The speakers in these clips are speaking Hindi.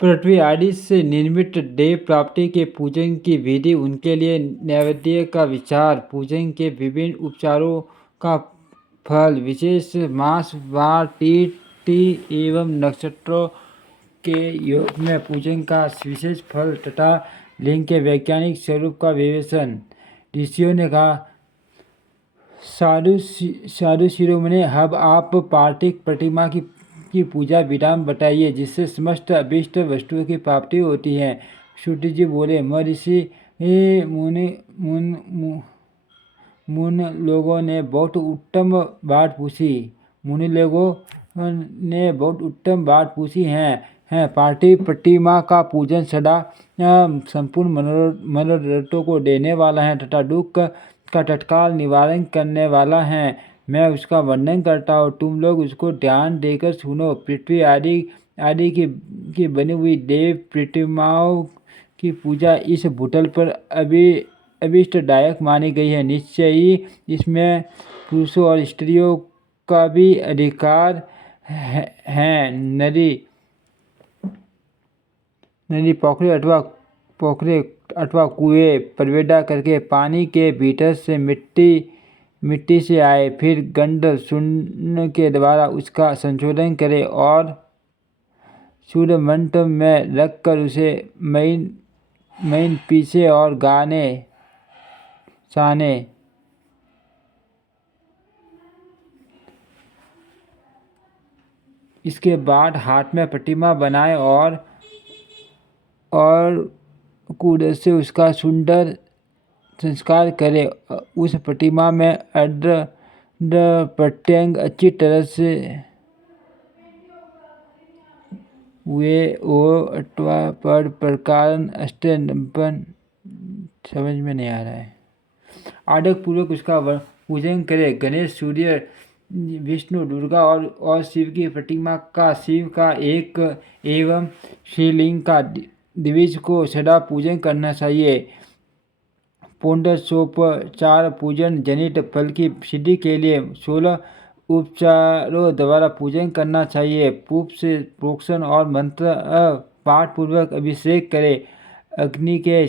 पृथ्वी आदि से निर्मित देव प्राप्ति के पूजन की विधि, उनके लिए नैवेद्य का विचार, पूजन के विभिन्न उपचारों का फल, विशेष मास, वार, तिथि एवं नक्षत्रों के योग में पूजन का विशेष फल तथा लिंग के वैज्ञानिक स्वरूप का विवेचन। ऋषियों ने कहा, साधु शिरोमणि, अब आप पार्थिव प्रतिमा की पूजा विधान बताइए जिससे समस्त अभीष्ट वस्तुओं की प्राप्ति होती है। सूत जी बोले, महर्षि मुन लोगों ने बहुत उत्तम बात पूछी। मुनि लोगों ने बहुत उत्तम बात पूछी है। पार्थिव प्रतिमा का पूजन सदा संपूर्ण मनोरथों को देने वाला है तथा दुख का तत्काल निवारण करने वाला है। मैं उसका वर्णन करता हूँ, तुम लोग उसको ध्यान देकर सुनो। पृथ्वी आदि की बनी हुई देव प्रतिमाओं की पूजा इस भूतल पर अभिष्टदायक मानी गई है। निश्चय ही इसमें पुरुषों और स्त्रियों का भी अधिकार है। नदी, पोखरे अथवा कुएं प्रवेदा करके पानी के भीतर से मिट्टी से आए, फिर गंध शून्य के द्वारा उसका संशोधन करे और शुद्ध मंत्र में रखकर उसे महीन पीछे और छाने। इसके बाद हाथ में प्रतिमा बनाए और कूड़े से उसका सुंदर संस्कार करे। उस प्रतिमा में अर्ध प्रत्यंग अच्छी तरह से हुए हो अथवा पर प्रकार अष्टनंबन समझ में नहीं आ रहा है। आदर पूर्वक उसका पूजन करे। गणेश, सूर्य, विष्णु, दुर्गा और शिव की प्रतिमा का, शिव का एक एवं शिवलिंग का द्विज को सदा पूजन करना चाहिए। पुंडरोपचार पूजन जनित फल की सिद्धि के लिए 16 उपचारों द्वारा पूजन करना चाहिए। पूप से प्रोक्षण और मंत्र पाठ पूर्वक अभिषेक करे। अग्नि के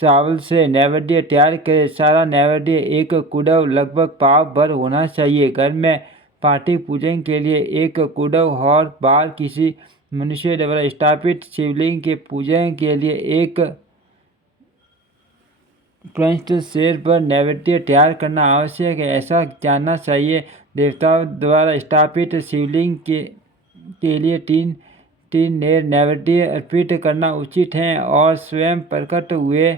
चावल से नैवेद्य तैयार करें। सारा नैवेद्य एक कुडव लगभग पाव भर होना चाहिए। घर में पार्थिव पूजन के लिए एक कुडव और बाहर किसी मनुष्य द्वारा स्थापित शिवलिंग के पूजन के लिए एक पंच शेर पर नैवेद्य तैयार करना आवश्यक है। ऐसा जानना चाहिए, देवताओं द्वारा स्थापित शिवलिंग के लिए तीन नेर नैवेद्य अर्पित करना उचित है और स्वयं प्रकट हुए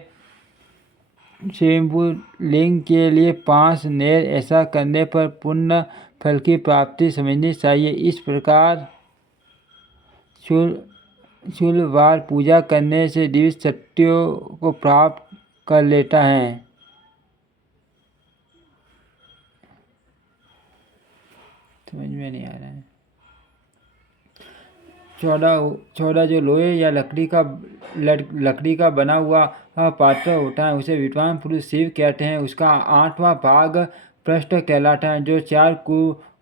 स्वयंभू लिंग के लिए 5 नेर। ऐसा करने पर पुण्य फल की प्राप्ति समझनी चाहिए। इस प्रकार शूलवार पूजा करने से दिव्य शक्तियों को प्राप्त कर लेता है। समझ में नहीं आ रहा है। 14 जो लोहे या लकड़ी का बना हुआ पात्र होता है उसे विद्वान पुरुष शिव कहते हैं। उसका 8वां भाग पृष्ठ कहलाता है, जो 4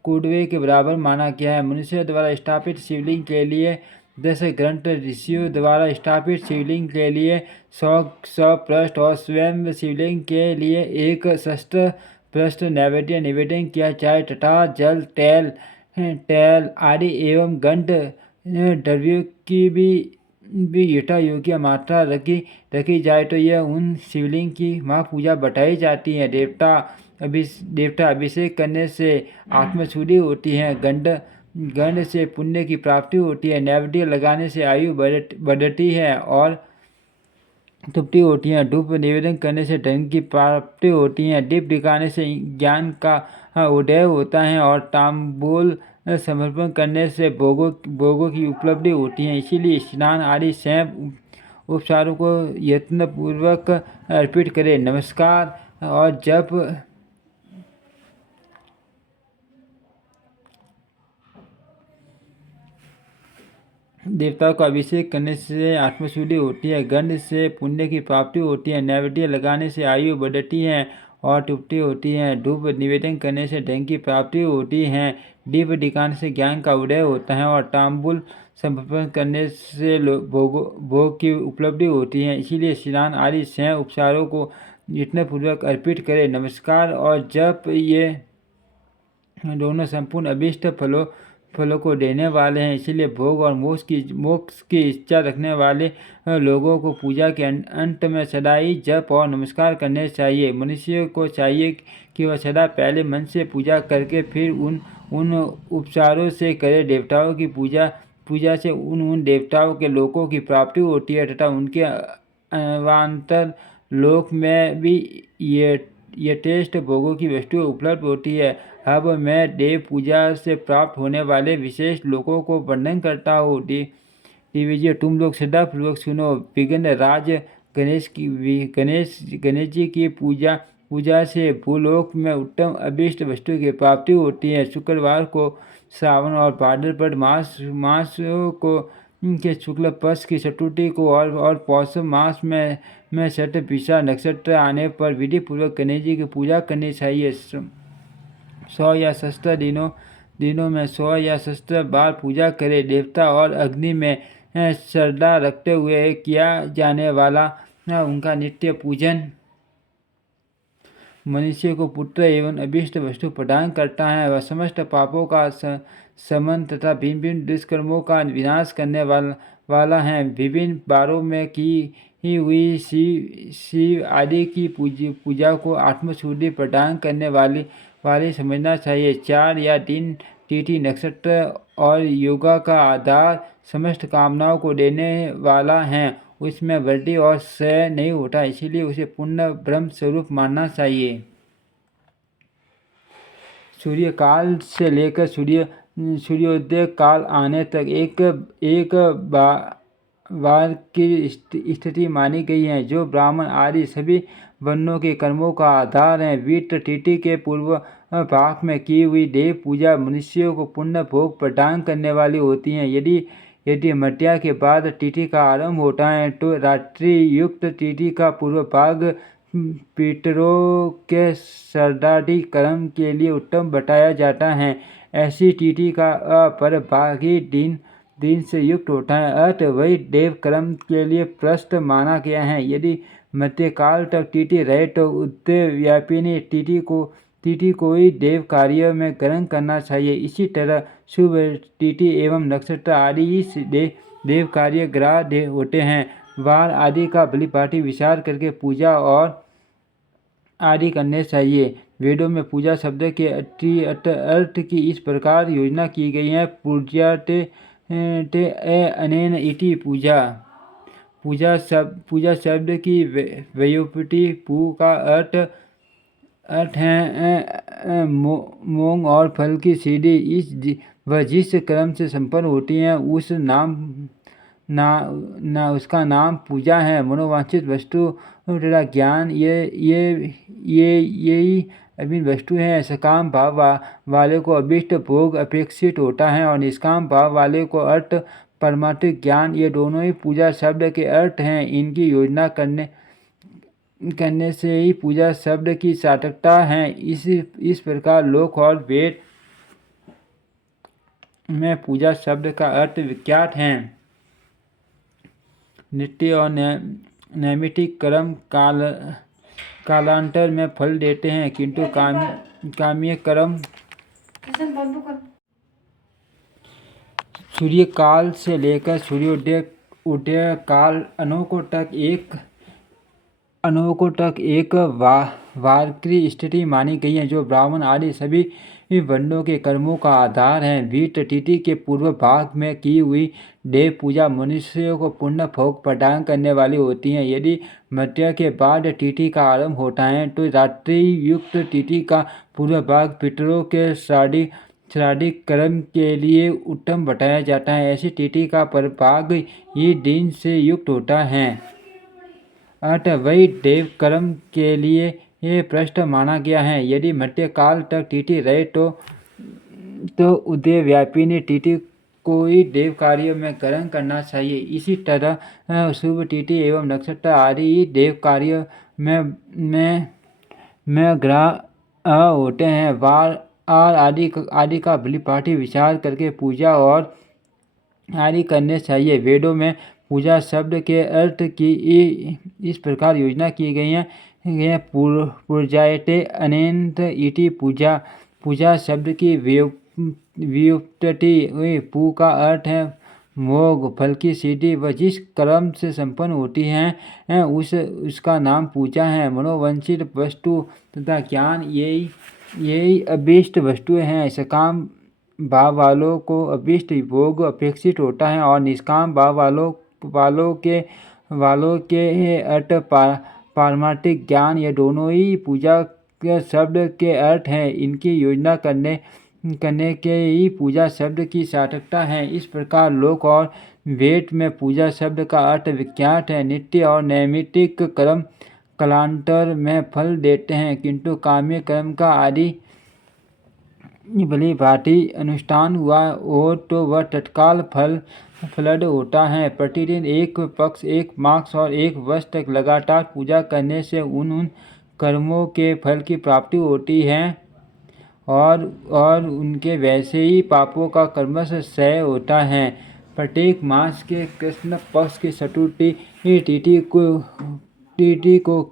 कुडवे के बराबर माना गया है। मनुष्य द्वारा स्थापित शिवलिंग के लिए 10 ग्रंथ, ऋषियों द्वारा स्थापित शिवलिंग के लिए 100 पृष्ठ और स्वयं शिवलिंग के लिए एक शस्त्र पृष्ठ नैवेद्य निवेदन किया जाए तथा जल, तेल आदि एवं गंध द्रव्यों की भी यथा योग्य मात्रा रखी जाए तो यह उन शिवलिंग की महापूजा बताई जाती है। देवता अभिषेक करने से आत्मशुद्धि होती है। गंध से पुण्य की प्राप्ति होती है। नैवेद्य लगाने से आयु बढ़ती है और तृप्ति होती है। धूप निवेदन करने से धन की प्राप्ति होती है। दीप दिखाने से ज्ञान का उदय होता है और तांबूल समर्पण करने से भोगों की उपलब्धि होती है। इसीलिए स्नान आदि स्वयं उपचारों को यत्नपूर्वक अर्पित करें। नमस्कार और जप देवताओं का अभिषेक करने से आत्मशुद्धि होती है। गंध से पुण्य की प्राप्ति होती है। नैवेद्य लगाने से आयु बढ़ती है और तृप्ति होती है। धूप निवेदन करने से धन की प्राप्ति होती है। दिव्य दिखाने से ज्ञान का उदय होता है और तांबुल समर्पण करने से भोग की उपलब्धि होती है। इसीलिए स्नान आदि छह उपचारों को यत्नपूर्वक अर्पित करें। नमस्कार और जप ये दोनों संपूर्ण अभीष्ट फलों को देने वाले हैं। इसीलिए भोग और मोक्ष की इच्छा रखने वाले लोगों को पूजा के अंत में सदा ही जप और नमस्कार करने चाहिए। मनुष्य को चाहिए कि वह सदा पहले मन से पूजा करके फिर उन उपचारों से करे। देवताओं की पूजा से उन देवताओं के लोकों की प्राप्ति होती है तथा उनके अवान्तर लोक में भी यथेष्ट भोगों की वस्तुएं उपलब्ध होती है। अब मैं देव पूजा से प्राप्त होने वाले विशेष लोगों को वर्णन करता हूँ। दिव्य तुम लोग श्रद्धापूर्वक सुनो। विघ्न राज गणेश जी की पूजा से भूलोक में उत्तम अभीष्ट वस्तु की प्राप्ति होती है। शुक्रवार को श्रावण और भाद्रपद मास को के शुक्ल पक्ष की चतुर्थी को और पौष मास में शतभिषा नक्षत्र आने पर विधि पूर्वक गणेश जी की पूजा करनी चाहिए। 100 या 70 दिनों में 100 या 70 बार पूजा करें। देवता और अग्नि में श्रद्धा रखते हुए किया जाने वाला उनका नित्य पूजन मनुष्य को पुत्र एवं अभीष्ट वस्तु प्रदान करता है। वह समस्त पापों का शमन तथा भिन्न भिन्न दुष्कर्मों का विनाश करने वाला है। विभिन्न बारों में की हुई शिव आदि की पूजा को आत्मशुद्धि प्रदान करने वाली समझना चाहिए। 4 या दिन तिथि नक्षत्र और योगा का आधार समस्त कामनाओं को देने वाला है। उसमें वृद्धि और क्षय नहीं होता, इसीलिए उसे पूर्ण ब्रह्म स्वरूप मानना चाहिए। सूर्य काल से लेकर सूर्योदय काल आने तक एक बार की स्थिति मानी गई है, जो ब्राह्मण आदि सभी वर्णों के कर्मों का आधार है। वित्र तिथि के पूर्व भाग में की हुई देव पूजा मनुष्यों को पुण्य भोग प्रदान करने वाली होती है। यदि मध्या के बाद तिथि का आरंभ होता है तो रात्रि युक्त तिथि का पूर्व भाग पितरों के श्राद्धादि कर्म के लिए उत्तम बताया जाता है। ऐसी तिथि का अपर भाग ही दिन से युक्त होता है, अतः वही देव कर्म के लिए प्रस्त माना गया है। यदि मध्यकाल तक तिथि रहे तो उदय व्यापिनी तिथि को ही देव कार्य में ग्रहण करना चाहिए। इसी तरह शुभ तिथि एवं नक्षत्र आदि ही देव कार्य ग्रह होते हैं। वार आदि का भलीभांति विचार करके पूजा और आदि करने चाहिए। वेदों में पूजा शब्द के अर्थ की इस प्रकार योजना की गई है। पूज्यते अनेन इति पूजा शब्द की व्युत्पत्ति पू का अर्थ है मोंग और फल की सीढ़ी। वह जिस क्रम से संपन्न होती है उसका नाम पूजा है। मनोवांछित वस्तु तथा ज्ञान यही अभिन्न वस्तु है। सकाम भाव वाले को अभीष्ट भोग अपेक्षित होता है और निष्काम भाव वाले को अर्थ परमार्थिक ज्ञान, ये दोनों ही पूजा शब्द के अर्थ हैं। इनकी योजना करने से ही पूजा शब्द की सार्थकता है। इस प्रकार लोक और वेद में पूजा शब्द का अर्थ विख्यात है। नित्य और नैमित्तिक कर्म कालांतर में फल देते हैं, किंतु काम्य कर्म सूर्य काल से लेकर सूर्योदय काल अनोकों तक एक वार की स्थिति मानी गई है, जो ब्राह्मण आदि सभी वर्णों के कर्मों का आधार है। वित्र तिथि के पूर्व भाग में की हुई देव पूजा मनुष्यों को पुण्य भोग प्रदान करने वाली होती है। यदि मध्य के बाद तिथि का आरंभ होता है तो रात्रि युक्त तिथि का पूर्व भाग पितरों के श्राद्ध कर्म के लिए उत्तम बताया जाता है। ऐसी तिथि का परभाग ही दिन से युक्त होता है, अतः वही देव कर्म के लिए प्रस्त माना गया है। यदि मध्यकाल तक तिथि रहे तो उदय व्यापिनी तिथि को ही देव कार्य में ग्रहण करना चाहिए। इसी तरह शुभ तिथि एवं नक्षत्र आदि ही देव कार्य में ग्रह होते हैं। आदि का भली भांति विचार करके पूजा और आदि करने चाहिए। वेदों में पूजा शब्द के अर्थ की इस प्रकार योजना की गई है। पूजायते अनेन इति पूजा। पूजा शब्द की व्युत्पत्ति पू का अर्थ है भोग, फल की सिद्धि व जिस कर्म से संपन्न होती है उसका नाम पूजा है। मनोवांछित वस्तु तथा ज्ञान यही अभीष्ट वस्तुएं हैं। सकाम भाव वालों को अभीष्ट भोग अपेक्षित होता है और निष्काम भाव वालों के अर्थ पारमार्थिक ज्ञान, ये दोनों ही पूजा के शब्द के अर्थ हैं। इनकी योजना करने के ही पूजा शब्द की सार्थकता है। इस प्रकार लोक और वेद में पूजा शब्द का अर्थ विख्यात है। नित्य और नैमित्तिक कर्म कालांतर में फल देते हैं, किंतु काम्य कर्म का आदि भली भांति अनुष्ठान हुआ हो तो वह तत्काल फलद होता है। प्रतिदिन एक पक्ष, एक मास और एक वर्ष तक लगातार पूजा करने से उन कर्मों के फल की प्राप्ति होती है और उनके वैसे ही पापों का कर्मश क्षय होता है। प्रत्येक मास के कृष्ण पक्ष की चतुर्थी तिथि को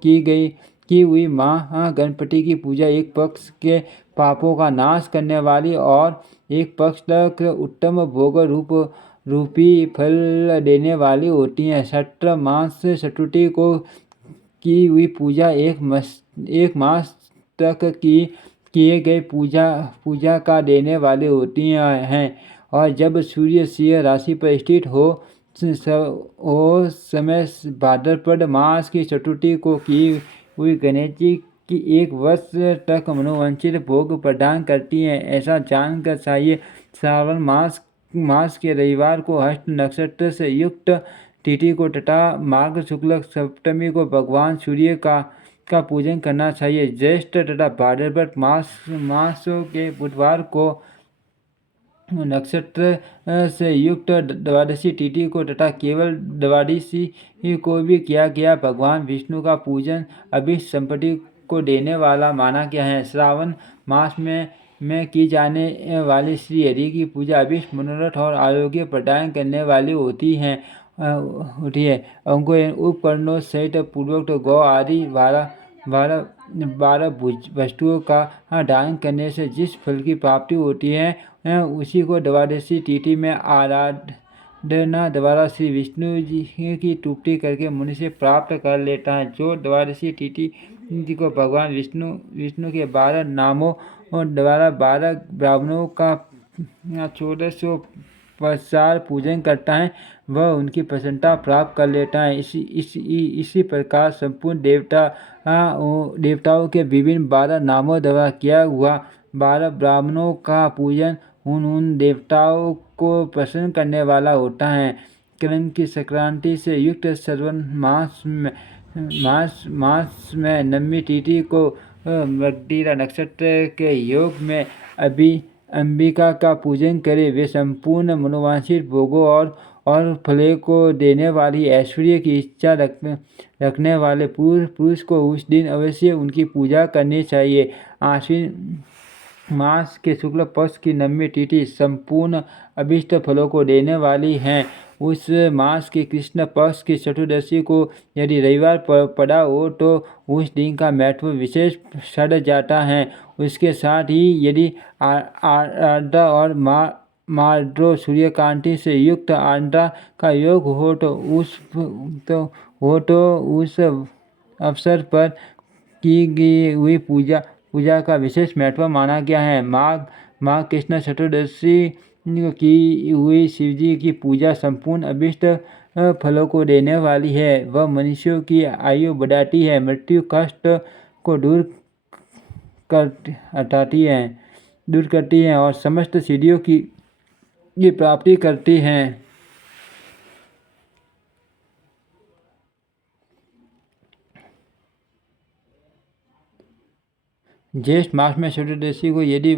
की हुई माँ गणपति की पूजा एक पक्ष के पापों का नाश करने वाली और एक पक्ष तक उत्तम भोग रूपी फल देने वाली होती है। 17 मास चतुर्थी को की हुई पूजा एक मास तक किए गए पूजा का देने वाली होती हैं और जब सूर्य सिंह राशि पर स्थित हो समय भाद्रपद मास की चतुर्थी को की हुई गणेश जी की एक वर्ष तक मनोवांछित भोग प्रदान करती है। ऐसा जानकर चाहिए श्रावण मास के रविवार को हस्त नक्षत्र से युक्त तिथि को तथा माघ शुक्ल सप्तमी को भगवान सूर्य का पूजन करना चाहिए। ज्येष्ठ तथा भाद्रपद मासों के बुधवार को नक्षत्र से युक्त द्वादशी तिथि को तथा केवल द्वादशी को भी किया गया भगवान विष्णु का पूजन अभीष्ट संपत्ति को देने वाला माना गया है। श्रावण मास में की जाने वाली श्री हरि की पूजा अभीष्ट मनोरथ और आरोग्य प्रदान करने वाली होती है। अंगों उपकरणों सहित पूर्वोक्त गौ आदि 12 वस्तुओं का दान करने से जिस फल की प्राप्ति होती है उसी को द्वादशी तिथि में आराधना द्वारा श्री विष्णु जी की स्तुति करके मनुष्य प्राप्त कर लेता है। जो द्वादशी तिथि को भगवान विष्णु के 12 नामों द्वारा 12 ब्राह्मणों का 1450 पूजन करता है वह उनकी प्रसन्नता प्राप्त कर लेता है। इसी प्रकार संपूर्ण देवताओं के विभिन्न 12 नामों द्वारा किया हुआ 12 ब्राह्मणों का पूजन उन देवताओं को प्रसन्न करने वाला होता है। करण की संक्रांति से युक्त श्रावण मास में नवमी तिथि को मृगशिरा नक्षत्र के योग में अंबिका का पूजन करें। वे संपूर्ण मनोवांछित भोगों और फलों को देने वाली ऐश्वर्य की इच्छा रखने वाले पुरुष को उस दिन अवश्य उनकी पूजा करनी चाहिए। आश्विन मास के शुक्ल पक्ष की नवमी तिथि संपूर्ण अभीष्ट फलों को देने वाली है। उस मास के कृष्ण पक्ष की चतुर्दशी को यदि रविवार पड़ा हो तो उस दिन का महत्व विशेष बढ़ जाता है। उसके साथ ही यदि आर्द्रा और मार्द्रो सूर्यकांति से युक्त आर्द्रा का योग हो तो उस अवसर पर की गई हुई पूजा का विशेष महत्व माना गया है। माघ कृष्ण चतुर्दशी की हुई शिवजी की पूजा संपूर्ण अभीष्ट फलों को देने वाली है। वह मनुष्यों की आयु बढ़ाती है, मृत्यु कष्ट को दूर करती है और समस्त सिद्धियों की प्राप्ति करती है। ज्येष्ठ मास में चतुर्दशी को यदि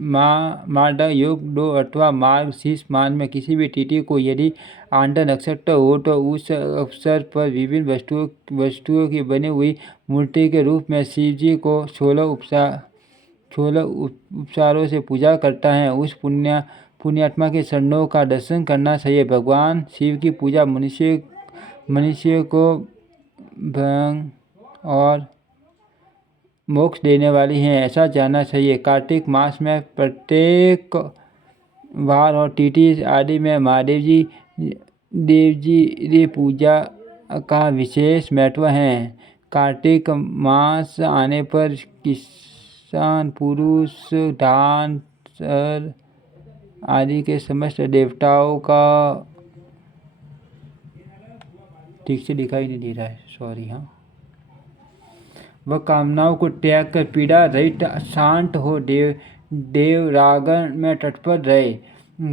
मार्दा योग 2 अथवा मार्गशीर्ष मास में किसी भी तिथि को यदि आंध्र नक्षत्र हो तो उस अवसर पर विभिन्न वस्तुओं की बनी हुई मूर्ति के रूप में शिव जी को 16 16 उपचारों से पूजा करता है, उस पुण्यात्मा के चरणों का दर्शन करना चाहिए। भगवान शिव की पूजा मनुष्य को भंग और मोक्ष देने वाली है, ऐसा जानना चाहिए। कार्तिक मास में प्रत्येक वार और तिथि आदि में महादेव जी की पूजा का विशेष महत्व है। कार्तिक मास आने पर किसान, पुरुष, धान, सर आदि के समस्त देवताओं का ठीक से दिखाई नहीं दे रहा है, सॉरी। हाँ, वह कामनाओं को त्याग कर पीड़ा रहित शांत हो देवरागन में तत्पर रहे।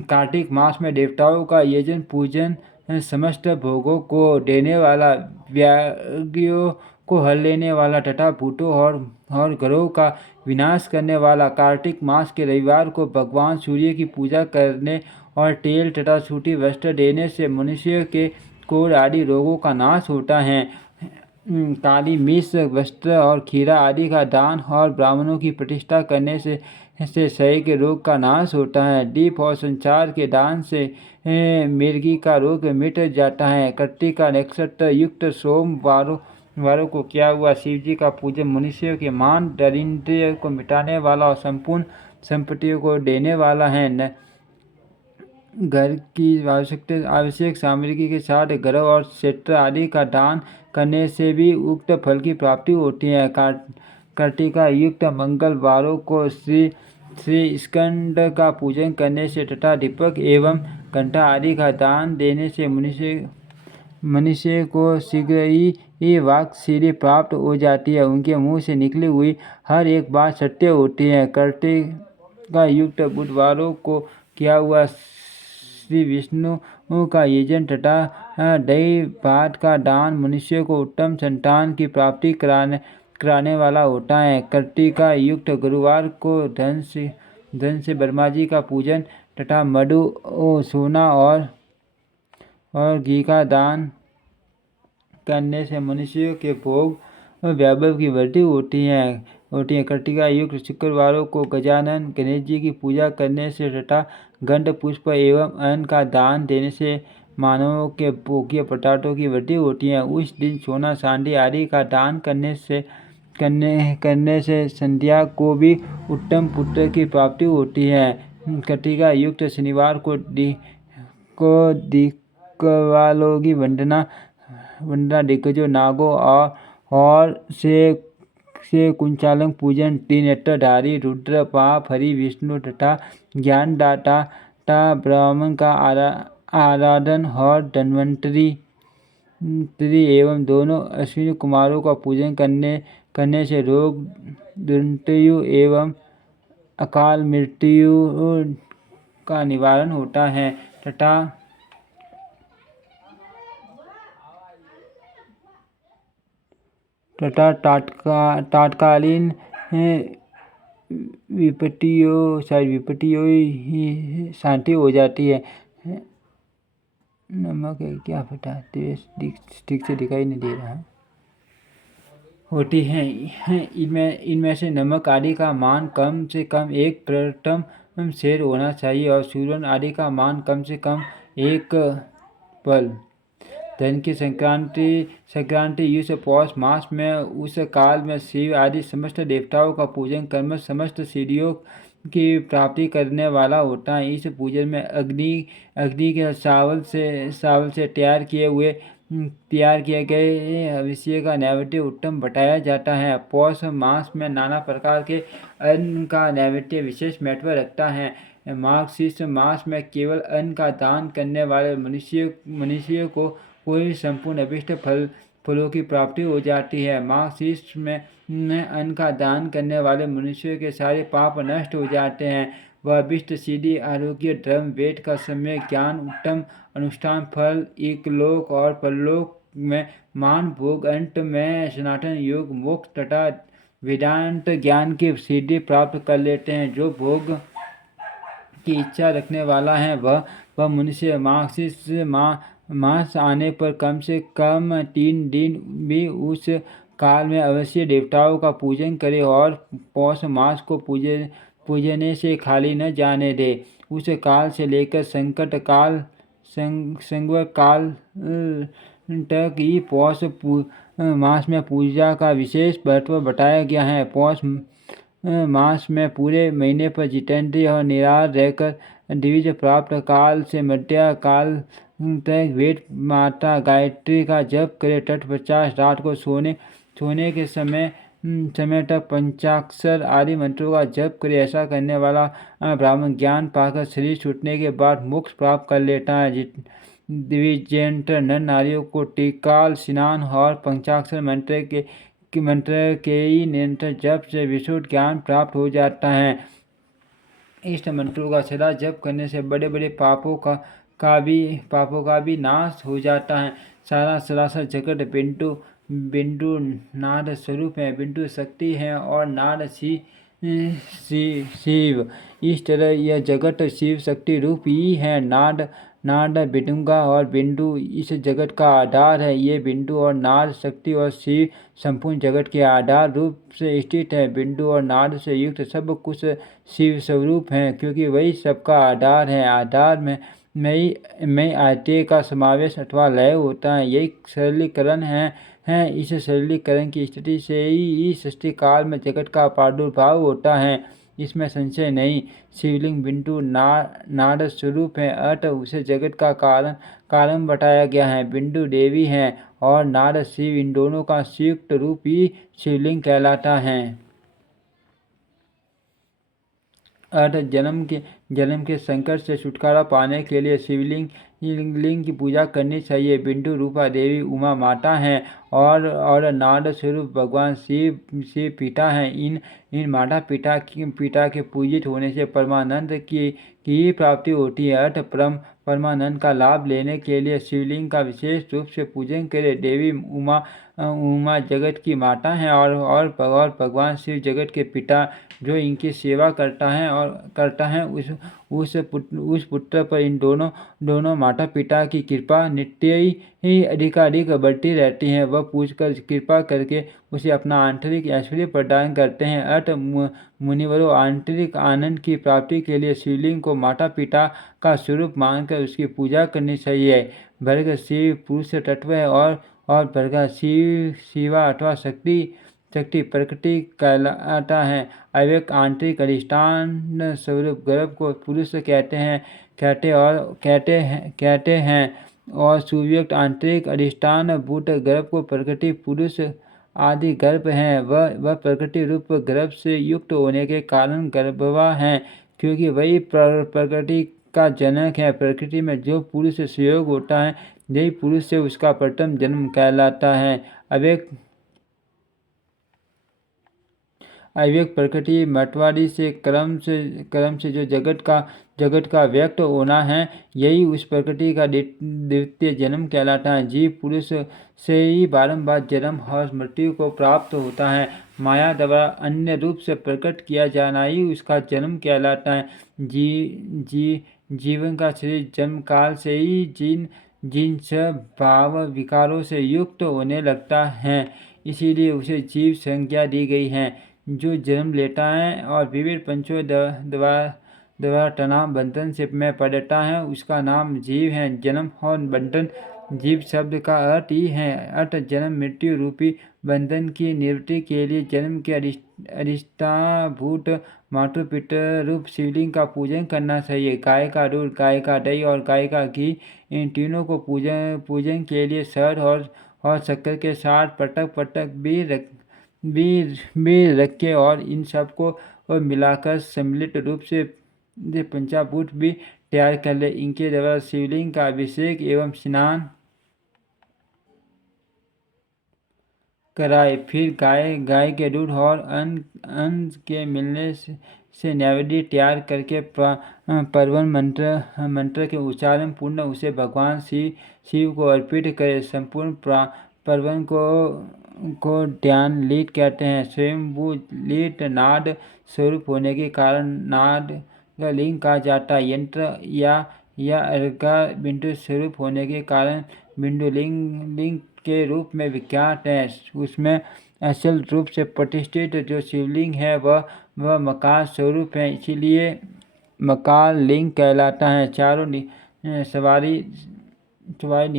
कार्तिक मास में देवताओं का यजन पूजन, समस्त भोगों को देने वाला, व्याधियों को हर लेने वाला तथा भूतों और ग्रहों का विनाश करने वाला। कार्तिक मास के रविवार को भगवान सूर्य की पूजा करने और तेल तथा सूती वस्त्र देने से मनुष्य के कोढ़ आदि रोगों का नाश होता है। काली मिर्च, वस्त्र और खीरा आदि का दान और ब्राह्मणों की प्रतिष्ठा करने से क्षय के रोग का नाश होता है। दीप और संचार के दान से मिर्गी का रोग मिट जाता है। कार्तिक का नक्षत्र युक्त सोमवारों को किया हुआ शिव जी का पूजन मनुष्य के मान दारिद्र्य को मिटाने वाला और संपूर्ण संपत्तियों को देने वाला है। घर की आवश्यक सामग्री के साथ घर और क्षेत्र आदि का दान करने से भी उक्त फल की प्राप्ति होती है। कार्तिका युक्त मंगलवारों को श्री स्कंद का पूजन करने से तथा दीपक एवं घंटा आदि का दान देने से मनुष्य को शीघ्र ही वाक सिद्धि प्राप्त हो जाती है। उनके मुंह से निकली हुई हर एक बात सत्य होती है। कार्तिका युक्त बुधवारों को किया हुआ श्री विष्णु का यजन तथा दही भात का दान मनुष्य को उत्तम संतान की प्राप्ति कराने वाला होता है। कार्तिका युक्त गुरुवार को धन से ब्रह्मा जी का पूजन तथा मधु, सोना और घी का दान करने से मनुष्य के भोग वैभव की वृद्धि होती है। कार्तिका युक्त शुक्रवारों को गजानन गणेश जी की पूजा करने से तथा गंध, पुष्प एवं अन्न का दान देने से मानवों के भोग्य पदार्थों की वृद्धि होती है। उस दिन सोना, चांदी आदि का दान करने से संध्या को भी उत्तम पुत्र की प्राप्ति होती है। कार्तिका युक्त शनिवार को दिक्वालों वंदना दिग्गजों, नागों और से कुंचालंग पूजन, त्रिनेत्रधारी रुद्र, पाप हरि विष्णु तथा ज्ञानदाता ब्राह्मण का आराधन और धन्वंतरी एवं दोनों अश्विनी कुमारों का पूजन करने से रोग, दुर्मृत्यु एवं अकाल मृत्यु का निवारण होता है तथा तात्कालीन विपत्तियों शांति हो जाती है। नमक है क्या पता, ठीक से दिखाई नहीं दे रहा होती है। इनमें से नमक आदि का मान कम से कम 1 प्रथम शेर होना चाहिए और सूरन आदि का मान कम से कम 1 पल। धन की संक्रांति युष्य पौष मास में उस काल में शिव आदि समस्त देवताओं का पूजन कर्म समस्त सिद्धियों की प्राप्ति करने वाला होता है। इस पूजन में अग्नि के चावल से तैयार किए गए हविष्य का नैवेद्य उत्तम बताया जाता है। पौष मास में नाना प्रकार के अन्न का नैवेद्य विशेष महत्व रखता है। मार्गशीर्ष मास में केवल अन्न का दान करने वाले मनुष्य को कोई संपूर्ण अभिष्ट फलों की प्राप्ति हो जाती है। मार्गशीर्ष में अन्न का दान करने वाले मनुष्य के सारे पाप नष्ट हो जाते हैं। वह अभिष्ट सिद्धि, आरोग्य, धर्म, वेद का सम्यक ज्ञान, उत्तम अनुष्ठान फल, इकलोक और परलोक में मान भोग, अंत में सनातन योग, मोक्ष तथा वेदांत ज्ञान की सिद्धि प्राप्त कर लेते हैं। जो भोग की इच्छा रखने वाला है वह मनुष्य मार्गशीर्ष मास आने पर कम से कम 3 दिन भी उस काल में अवश्य देवताओं का पूजन करे और पौष मास को पूजने से खाली न जाने दे। उस काल से लेकर संकट काल संवत काल तक ही पौष मास में पूजा का विशेष महत्व बताया गया है। पौष मास में पूरे महीने पर जितेंद्रिय और निराहार रहकर द्विज प्राप्त काल से मध्य काल तक वेद माता गायत्री का जप करे। तत्पश्चात रात को सोने के समय तक पंचाक्षर आदि मंत्रों का जप करे। ऐसा करने वाला ब्राह्मण ज्ञान पाकर शरीर छूटने के बाद मोक्ष प्राप्त कर लेता है। द्विजेंद्र नर नारियों को टीकाल स्नान और पंचाक्षर मंत्र के ही निरंतर जप से विशुद्ध ज्ञान प्राप्त हो जाता है। इष्ट मंत्रों का सदा जप करने से बड़े बड़े पापों का भी नाश हो जाता है। सारा सरासर जगत बिंदु नाद स्वरूप है। बिंदु शक्ति है और नाद शिव। इस तरह यह जगत शिव शक्ति रूप ही है। नाद बिंदुगा और बिंदु इस जगत का आधार है। ये बिंदु और नाद शक्ति और शिव संपूर्ण जगत के आधार रूप से स्थित है। बिंदु और नाद से युक्त सब कुछ शिव स्वरूप है, क्योंकि वही सबका आधार है। आधार में आद्य का समावेश अथवा लय होता है। यही सरलीकरण है। इस सरलीकरण की स्थिति से ही सृष्टि काल में जगत का प्रादुर्भाव होता है, इसमें संशय नहीं। शिवलिंग बिंदु नाद स्वरूप है, अतः उसे जगत का कारण बताया गया है। बिंदु देवी है और नाद शिव, इन दोनों का संयुक्त रूप ही शिवलिंग कहलाता है। जन्म के संकट से छुटकारा पाने के लिए शिवलिंग की पूजा करनी चाहिए। बिंदु रूपा देवी उमा माता हैं और नाद स्वरूप भगवान शिव पिता हैं। इन माता पिता के पूजित होने से परमानंद की प्राप्ति होती है। परमानंद का लाभ लेने के लिए शिवलिंग का विशेष रूप से पूजन करें। देवी उमा जगत की माता हैं और भगवान शिव जगत के पिता। जो इनकी सेवा करता है उस पुत्र पर इन दोनों माता पिता की कृपा नित्य ही अधिकाधिक बढ़ती रहती है। वह पूछकर कृपा करके उसे अपना आंतरिक ऐश्वर्य प्रदान करते हैं। अतः मुनिवरों, आंतरिक आनंद की प्राप्ति के लिए शिवलिंग को माता पिता का स्वरूप मानकर उसकी पूजा करनी चाहिए। भर्ग शिव पुरुष तत्व है और भर्गा शिवा अथवा शक्ति प्रकृति कहलाता है। अव्यक्त आंतरिक अधिष्ठान स्वरूप गर्भ को पुरुष कहते हैं और सुव्यक्त आंतरिक अधिष्ठान भूत गर्भ को प्रकृति पुरुष आदि गर्भ हैं। वह प्रकृति रूप गर्भ से युक्त होने के कारण गर्भवा है, क्योंकि वही प्रकृति का जनक है। प्रकृति में जो पुरुष से संयोग होता है, यही पुरुष से उसका प्रथम जन्म कहलाता है। अव्यक्त प्रकृति मठवादी से क्रम से जो जगत का व्यक्त होना है, यही उस प्रकृति का द्वितीय जन्म कहलाता है। जीव पुरुष से ही बारंबार जन्म और मृत्यु को प्राप्त होता है। माया द्वारा अन्य रूप से प्रकट किया जाना ही उसका जन्म कहलाता है। जीवन का शरीर जन्म काल से ही जिन सब भाव विकारों से युक्त होने लगता है, इसीलिए उसे जीव संज्ञा दी गई है। जो जन्म लेता है और विविध पंचों द्वारा तनाव बंधन से में पड़ता है, उसका नाम जीव है। जन्म और बंधन जीव शब्द का अर्थ ही है। अतः जन्म मृत्यु रूपी बंधन की निवृत्ति के लिए जन्म के अधिष्ठाभूत मातृ पितृ रूप शिवलिंग का पूजन करना चाहिए। गाय का दूध, गाय का दही और गाय का घी, इन तीनों को पूजन के लिए शहद और शक्कर के साथ पटक भी रखे और इन सब को मिलाकर सम्मिलित रूप से पंचाभूत भी तैयार कर ले। इनके द्वारा शिवलिंग का अभिषेक एवं स्नान कराए। फिर गाय के दूध और अन्न के मिलने से नैवेद्य तैयार करके पर्वन मंत्र के उच्चारण पूर्ण उसे भगवान शिव को अर्पित करे। संपूर्ण पर्वन को ध्यान लीट कहते हैं। स्वयंभू लीट नाद स्वरूप होने के कारण नाद का लिंग कहा जाता है। यंत्र या अर्घा बिंदु स्वरूप होने के कारण बिंदु लिंग के रूप में विख्यात है। उसमें असल रूप से प्रतिष्ठित जो शिवलिंग है वह मकार स्वरूप है, इसीलिए मकार लिंग कहलाता है। सवारी सवारी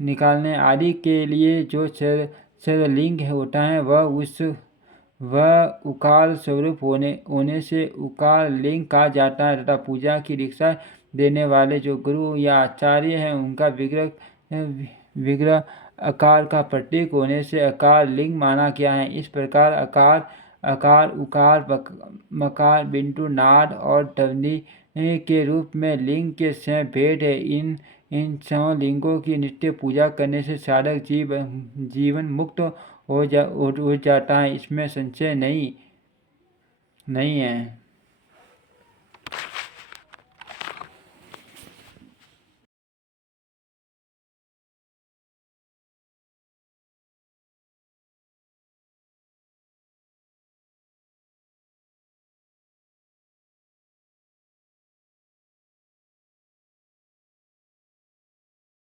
निकालने आदि के लिए जो लिंग होता है वह उकार स्वरूप होने से उकार लिंग कहा जाता है तथा पूजा की दीक्षा देने वाले जो गुरु या आचार्य हैं उनका विग्रह आकार का प्रतीक होने से आकार लिंग माना गया है। इस प्रकार आकार आकार उकार मकार बिंदु नाद और ध्वनि के रूप में लिंग के स्वयं भेद है। इन छह लिंगों की नित्य पूजा करने से साधक जीवन मुक्त हो जाता है, इसमें संशय नहीं है।